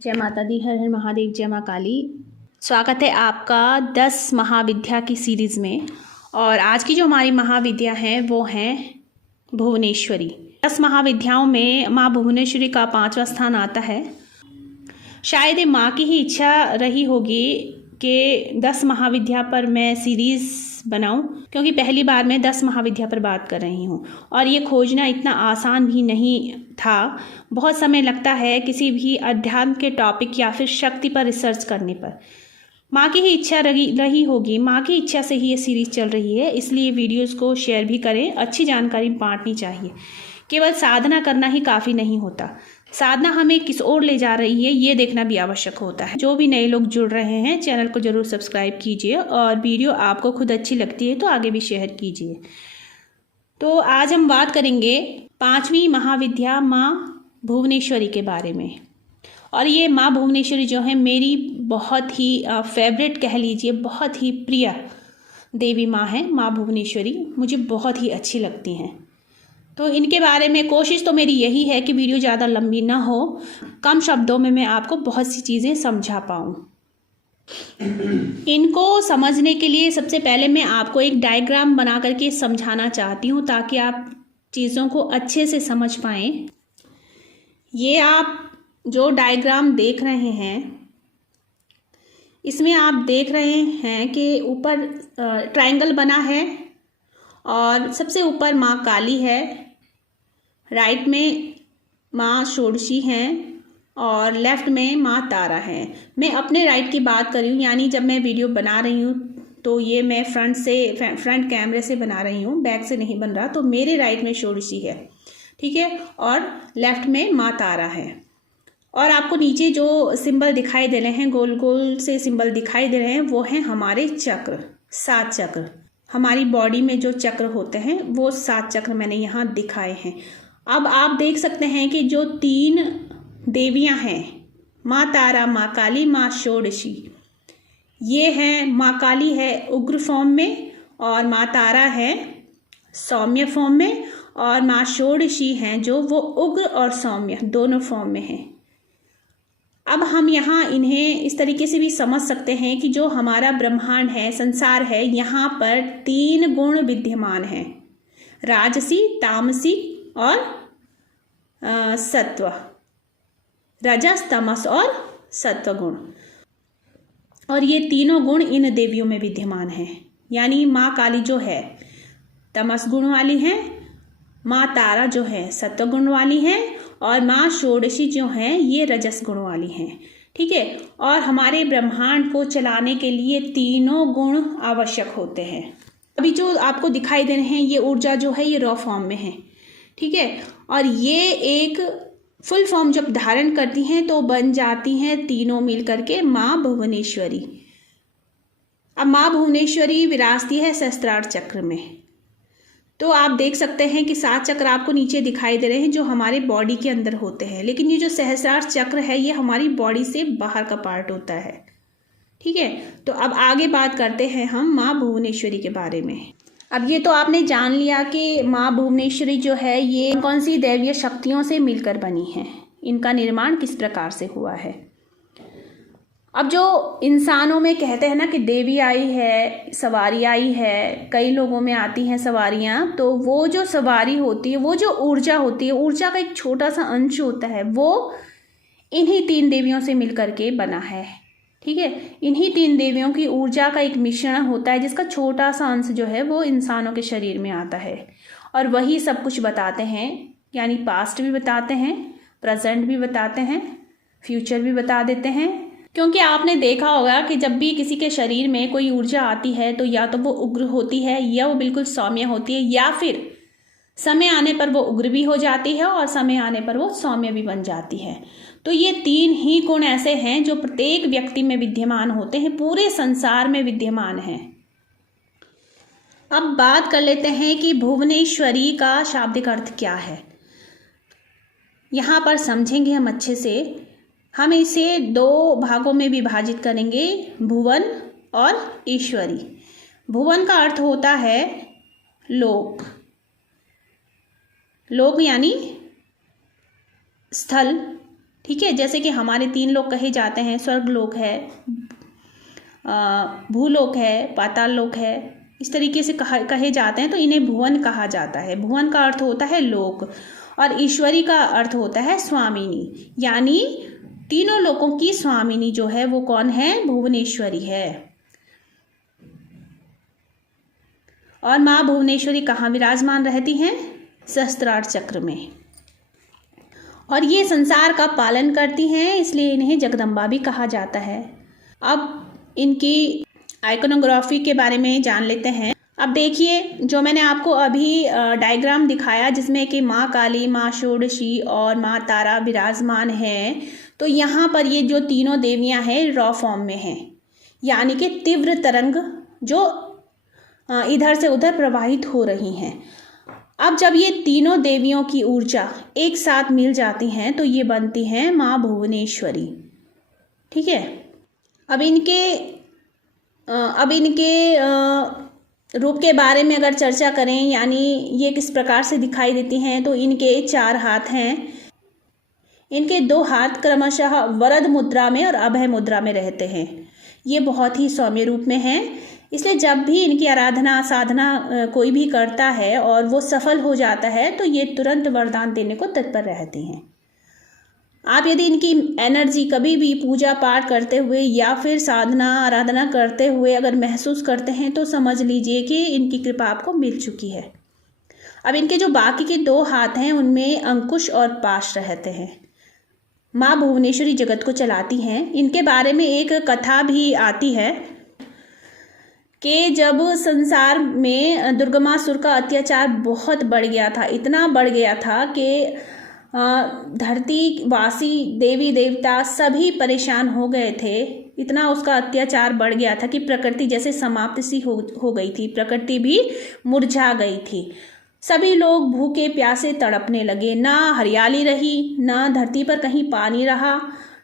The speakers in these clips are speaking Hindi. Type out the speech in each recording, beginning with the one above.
जय माता दी, हर हर महादेव, जय माँ काली। स्वागत है आपका 10 महाविद्या की सीरीज़ में। और आज की जो हमारी महाविद्या हैं वो हैं भुवनेश्वरी। 10 महाविद्याओं में माँ भुवनेश्वरी का 5वां स्थान आता है। शायद ये माँ की ही इच्छा रही होगी कि 10 महाविद्या पर मैं सीरीज़ बनाऊं, क्योंकि पहली बार मैं 10 महाविद्या पर बात कर रही हूं और ये खोजना इतना आसान भी नहीं था। बहुत समय लगता है किसी भी अध्यात्म के टॉपिक या फिर शक्ति पर रिसर्च करने पर। माँ की ही इच्छा रही होगी, माँ की इच्छा से ही ये सीरीज़ चल रही है, इसलिए वीडियोज़ को शेयर भी करें। अच्छी जानकारी बांटनी चाहिए। केवल साधना करना ही काफ़ी नहीं होता, साधना हमें किस ओर ले जा रही है ये देखना भी आवश्यक होता है। जो भी नए लोग जुड़ रहे हैं चैनल को जरूर सब्सक्राइब कीजिए और वीडियो आपको खुद अच्छी लगती है तो आगे भी शेयर कीजिए। तो आज हम बात करेंगे 5वीं महाविद्या माँ भुवनेश्वरी के बारे में। और ये माँ भुवनेश्वरी जो है मेरी बहुत ही फेवरेट कह लीजिए, बहुत ही प्रिय देवी माँ है। माँ भुवनेश्वरी मुझे बहुत ही अच्छी लगती हैं। तो इनके बारे में कोशिश तो मेरी यही है कि वीडियो ज़्यादा लंबी ना हो, कम शब्दों में मैं आपको बहुत सी चीज़ें समझा पाऊँ। इनको समझने के लिए सबसे पहले मैं आपको एक डायग्राम बना करके समझाना चाहती हूँ ताकि आप चीज़ों को अच्छे से समझ पाएँ। ये आप जो डायग्राम देख रहे हैं इसमें आप देख रहे हैं कि ऊपर ट्रायंगल बना है और सबसे ऊपर माँ काली है, राइट में माँ षोडशी हैं और लेफ़्ट में माँ तारा है। मैं अपने राइट की बात कर रही हूँ, यानी जब मैं वीडियो बना रही हूँ तो ये मैं फ्रंट कैमरे से बना रही हूँ, बैक से नहीं बन रहा। तो मेरे राइट में षोडशी है, ठीक है, और लेफ़्ट में माँ तारा है। और आपको नीचे जो सिंबल दिखाई दे रहे हैं, गोल गोल से सिंबल दिखाई दे रहे हैं, वो हैं हमारे चक्र, 7 चक्र। हमारी बॉडी में जो चक्र होते हैं वो 7 चक्र मैंने यहाँ दिखाए हैं। अब आप देख सकते हैं कि जो 3 देवियाँ हैं, माँ तारा, माँ काली, माँ षोडशी, ये हैं, माँ काली है उग्र फॉर्म में और माँ तारा है सौम्य फॉर्म में, और माँ षोडशी हैं जो वो उग्र और सौम्य दोनों फॉर्म में हैं। अब हम यहाँ इन्हें इस तरीके से भी समझ सकते हैं कि जो हमारा ब्रह्मांड है, संसार है, यहाँ पर 3 गुण विद्यमान हैं, राजसी, तामसी और सत्व, रजस, तमस और सत्व गुण। और ये तीनों गुण इन देवियों में विद्यमान हैं। यानी माँ काली जो है तमस गुण वाली हैं, माँ तारा जो है सत्व गुण वाली हैं और माँ षोडशी जो हैं ये रजस गुण वाली हैं, ठीक है। और हमारे ब्रह्मांड को चलाने के लिए तीनों गुण आवश्यक होते हैं। अभी जो आपको दिखाई दे रहे हैं ये ऊर्जा जो है ये रॉ फॉर्म में है, ठीक है। और ये एक फुल फॉर्म जब धारण करती हैं तो बन जाती हैं तीनों मिल करके माँ भुवनेश्वरी। अब माँ भुवनेश्वरी विराजती है सहस्त्रार चक्र में। तो आप देख सकते हैं कि 7 चक्र आपको नीचे दिखाई दे रहे हैं जो हमारे बॉडी के अंदर होते हैं, लेकिन ये जो सहस्त्रार चक्र है ये हमारी बॉडी से बाहर का पार्ट होता है, ठीक है। तो अब आगे बात करते हैं हम माँ भुवनेश्वरी के बारे में। अब ये तो आपने जान लिया कि माँ भुवनेश्वरी जो है ये कौन सी दैवीय शक्तियों से मिलकर बनी है, इनका निर्माण किस प्रकार से हुआ है। अब जो इंसानों में कहते हैं ना कि देवी आई है, सवारी आई है, कई लोगों में आती हैं सवारियाँ, तो वो जो सवारी होती है, वो जो ऊर्जा होती है, ऊर्जा का एक छोटा सा अंश होता है, वो इन्हीं 3 देवियों से मिलकर के बना है, ठीक है। इन्हीं 3 देवियों की ऊर्जा का एक मिश्रण होता है जिसका छोटा सा अंश जो है वो इंसानों के शरीर में आता है और वही सब कुछ बताते हैं। यानी पास्ट भी बताते हैं, प्रेजेंट भी बताते हैं, फ्यूचर भी बता देते हैं। क्योंकि आपने देखा होगा कि जब भी किसी के शरीर में कोई ऊर्जा आती है तो या तो वो उग्र होती है या वो बिल्कुल सौम्य होती है, या फिर समय आने पर वो उग्र भी हो जाती है और समय आने पर वो सौम्य भी बन जाती है। तो ये 3 ही गुण ऐसे हैं जो प्रत्येक व्यक्ति में विद्यमान होते हैं, पूरे संसार में विद्यमान हैं। अब बात कर लेते हैं कि भुवनेश्वरी का शाब्दिक अर्थ क्या है। यहाँ पर समझेंगे हम अच्छे से। हम इसे 2 भागों में विभाजित करेंगे, भुवन और ईश्वरी। भुवन का अर्थ होता है लोक, लोक यानी स्थल, ठीक है, जैसे कि हमारे 3 लोक कहे जाते हैं, स्वर्गलोक है, भूलोक है, पाताल लोक है, इस तरीके से कहे जाते हैं। तो इन्हें भुवन कहा जाता है। भुवन का अर्थ होता है लोक और ईश्वरी का अर्थ होता है स्वामिनी, यानी तीनों लोकों की स्वामिनी जो है वो कौन है? भुवनेश्वरी है। और माँ भुवनेश्वरी कहाँ विराजमान रहती हैं? सहस्त्रार चक्र में। और ये संसार का पालन करती हैं, इसलिए इन्हें जगदम्बा भी कहा जाता है। अब इनकी आइकोनोग्राफी के बारे में जान लेते हैं। अब देखिए, जो मैंने आपको अभी डायग्राम दिखाया जिसमें कि माँ काली, माँ षोडशी और माँ तारा विराजमान हैं, तो यहाँ पर ये जो तीनों देवियाँ हैं रॉ फॉर्म में हैं, यानी कि तीव्र तरंग जो इधर से उधर प्रवाहित हो रही हैं। अब जब ये तीनों देवियों की ऊर्जा एक साथ मिल जाती हैं तो ये बनती हैं माँ भुवनेश्वरी। ठीक है, अब इनके रूप के बारे में अगर चर्चा करें, यानी ये किस प्रकार से दिखाई देती हैं, तो इनके 4 हाथ हैं। इनके 2 हाथ क्रमशः वरद मुद्रा में और अभय मुद्रा में रहते हैं। ये बहुत ही सौम्य रूप में हैं, इसलिए जब भी इनकी आराधना साधना कोई भी करता है और वो सफल हो जाता है तो ये तुरंत वरदान देने को तत्पर रहते हैं। आप यदि इनकी एनर्जी कभी भी पूजा पाठ करते हुए या फिर साधना आराधना करते हुए अगर महसूस करते हैं तो समझ लीजिए कि इनकी कृपा आपको मिल चुकी है। अब इनके जो बाकी के 2 हाथ हैं उनमें अंकुश और पाश रहते हैं। माँ भुवनेश्वरी जगत को चलाती हैं। इनके बारे में एक कथा भी आती है कि जब संसार में दुर्गमासुर का अत्याचार बहुत बढ़ गया था, इतना बढ़ गया था कि धरती वासी देवी देवता सभी परेशान हो गए थे। इतना उसका अत्याचार बढ़ गया था कि प्रकृति जैसे समाप्त सी हो गई थी, प्रकृति भी मुरझा गई थी। सभी लोग भूखे प्यासे तड़पने लगे, ना हरियाली रही, ना धरती पर कहीं पानी रहा।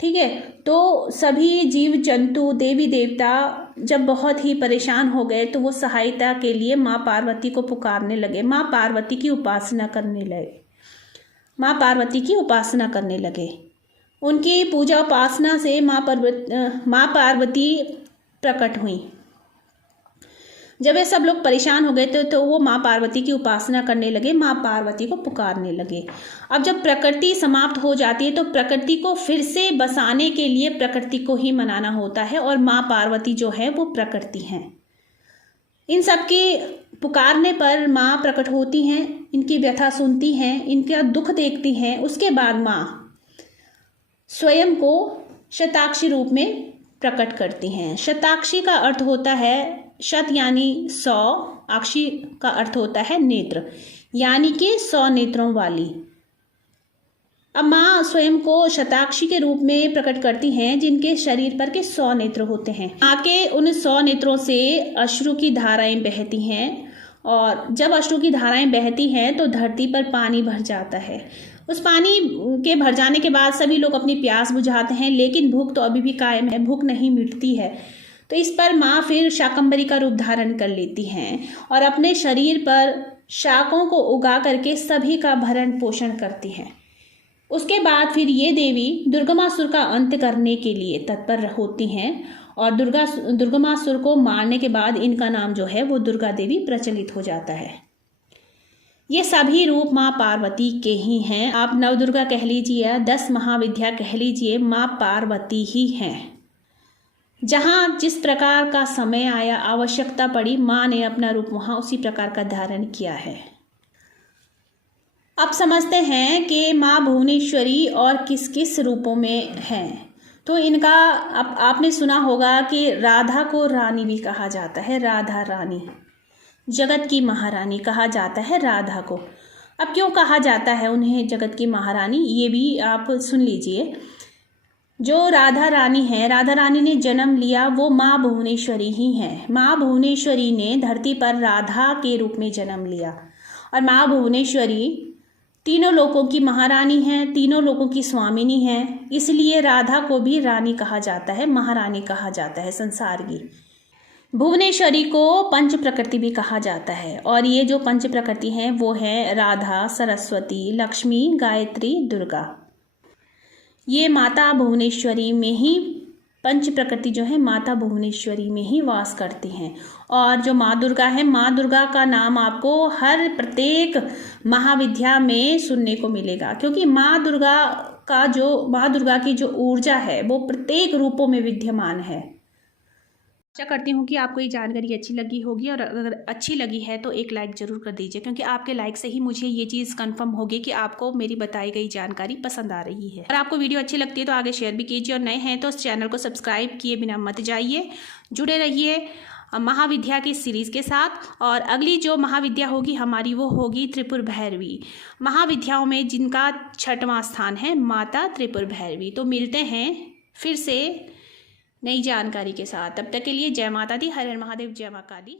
ठीक है, तो सभी जीव जंतु देवी देवता जब बहुत ही परेशान हो गए तो वो सहायता के लिए माँ पार्वती को पुकारने लगे, माँ पार्वती की उपासना करने लगे, माँ पार्वती की उपासना करने लगे। उनकी पूजा उपासना से माँ पार्वती प्रकट हुई। जब ये सब लोग परेशान हो गए थे तो वो माँ पार्वती की उपासना करने लगे, माँ पार्वती को पुकारने लगे। अब जब प्रकृति समाप्त हो जाती है तो प्रकृति को फिर से बसाने के लिए प्रकृति को ही मनाना होता है, और माँ पार्वती जो है वो प्रकृति हैं। इन सब की पुकारने पर माँ प्रकट होती हैं, इनकी व्यथा सुनती हैं, इनका दुख देखती हैं। उसके बाद माँ स्वयं को शताक्षी रूप में प्रकट करती हैं। शताक्षी का अर्थ होता है शत यानी 100, अक्षी का अर्थ होता है नेत्र, यानी कि 100 नेत्रों वाली। अब माँ स्वयं को शताक्षी के रूप में प्रकट करती हैं जिनके शरीर पर के 100 नेत्र होते हैं। माँ के उन 100 नेत्रों से अश्रु की धाराएं बहती हैं, और जब अश्रु की धाराएं बहती हैं तो धरती पर पानी भर जाता है। उस पानी के भर जाने के बाद सभी लोग अपनी प्यास बुझाते हैं, लेकिन भूख तो अभी भी कायम है, भूख नहीं मिटती है। तो इस पर माँ फिर शाकंभरी का रूप धारण कर लेती हैं और अपने शरीर पर शाकों को उगा करके सभी का भरण पोषण करती हैं। उसके बाद फिर ये देवी दुर्गमासुर का अंत करने के लिए तत्पर होती हैं, और दुर्गमासुर को मारने के बाद इनका नाम जो है वो दुर्गा देवी प्रचलित हो जाता है। ये सभी रूप माँ पार्वती के ही हैं। आप नवदुर्गा कह लीजिए, 10 महाविद्या कह लीजिए, माँ पार्वती ही हैं। जहाँ जिस प्रकार का समय आया, आवश्यकता पड़ी, माँ ने अपना रूप वहाँ उसी प्रकार का धारण किया है। अब समझते हैं कि माँ भुवनेश्वरी और किस किस रूपों में हैं। तो इनका आपने सुना होगा कि राधा को रानी भी कहा जाता है, राधा रानी, जगत की महारानी कहा जाता है राधा को। अब क्यों कहा जाता है उन्हें जगत की महारानी, ये भी आप सुन लीजिए। जो राधा रानी है, राधा रानी ने जन्म लिया वो माँ भुवनेश्वरी ही हैं। माँ भुवनेश्वरी ने धरती पर राधा के रूप में जन्म लिया, और माँ भुवनेश्वरी तीनों लोकों की महारानी हैं, तीनों लोकों की स्वामिनी हैं। इसलिए राधा को भी रानी कहा जाता है, महारानी कहा जाता है संसार की। भुवनेश्वरी को पंच प्रकृति भी कहा जाता है, और ये जो पंच प्रकृति हैं वो है राधा, सरस्वती, लक्ष्मी, गायत्री, दुर्गा। ये माता भुवनेश्वरी में ही, पंच प्रकृति जो है माता भुवनेश्वरी में ही वास करती हैं। और जो माँ दुर्गा है, माँ दुर्गा का नाम आपको हर प्रत्येक महाविद्या में सुनने को मिलेगा, क्योंकि माँ दुर्गा की जो ऊर्जा है वो प्रत्येक रूपों में विद्यमान है। आशा करती हूँ कि आपको ये जानकारी अच्छी लगी होगी, और अगर अच्छी लगी है तो एक लाइक ज़रूर कर दीजिए, क्योंकि आपके लाइक से ही मुझे ये चीज़ कंफर्म होगी कि आपको मेरी बताई गई जानकारी पसंद आ रही है। अगर आपको वीडियो अच्छी लगती है तो आगे शेयर भी कीजिए, और नए हैं तो उस चैनल को सब्सक्राइब किए बिना मत जाइए, जुड़े रहिए महाविद्या की सीरीज़ के साथ। और अगली जो महाविद्या होगी हमारी वो होगी त्रिपुर भैरवी, महाविद्याओं में जिनका 6वां स्थान है माता त्रिपुर भैरवी। तो मिलते हैं फिर से नई जानकारी के साथ, तब तक के लिए जय माता दी, हर हर महादेव, जय मां काली।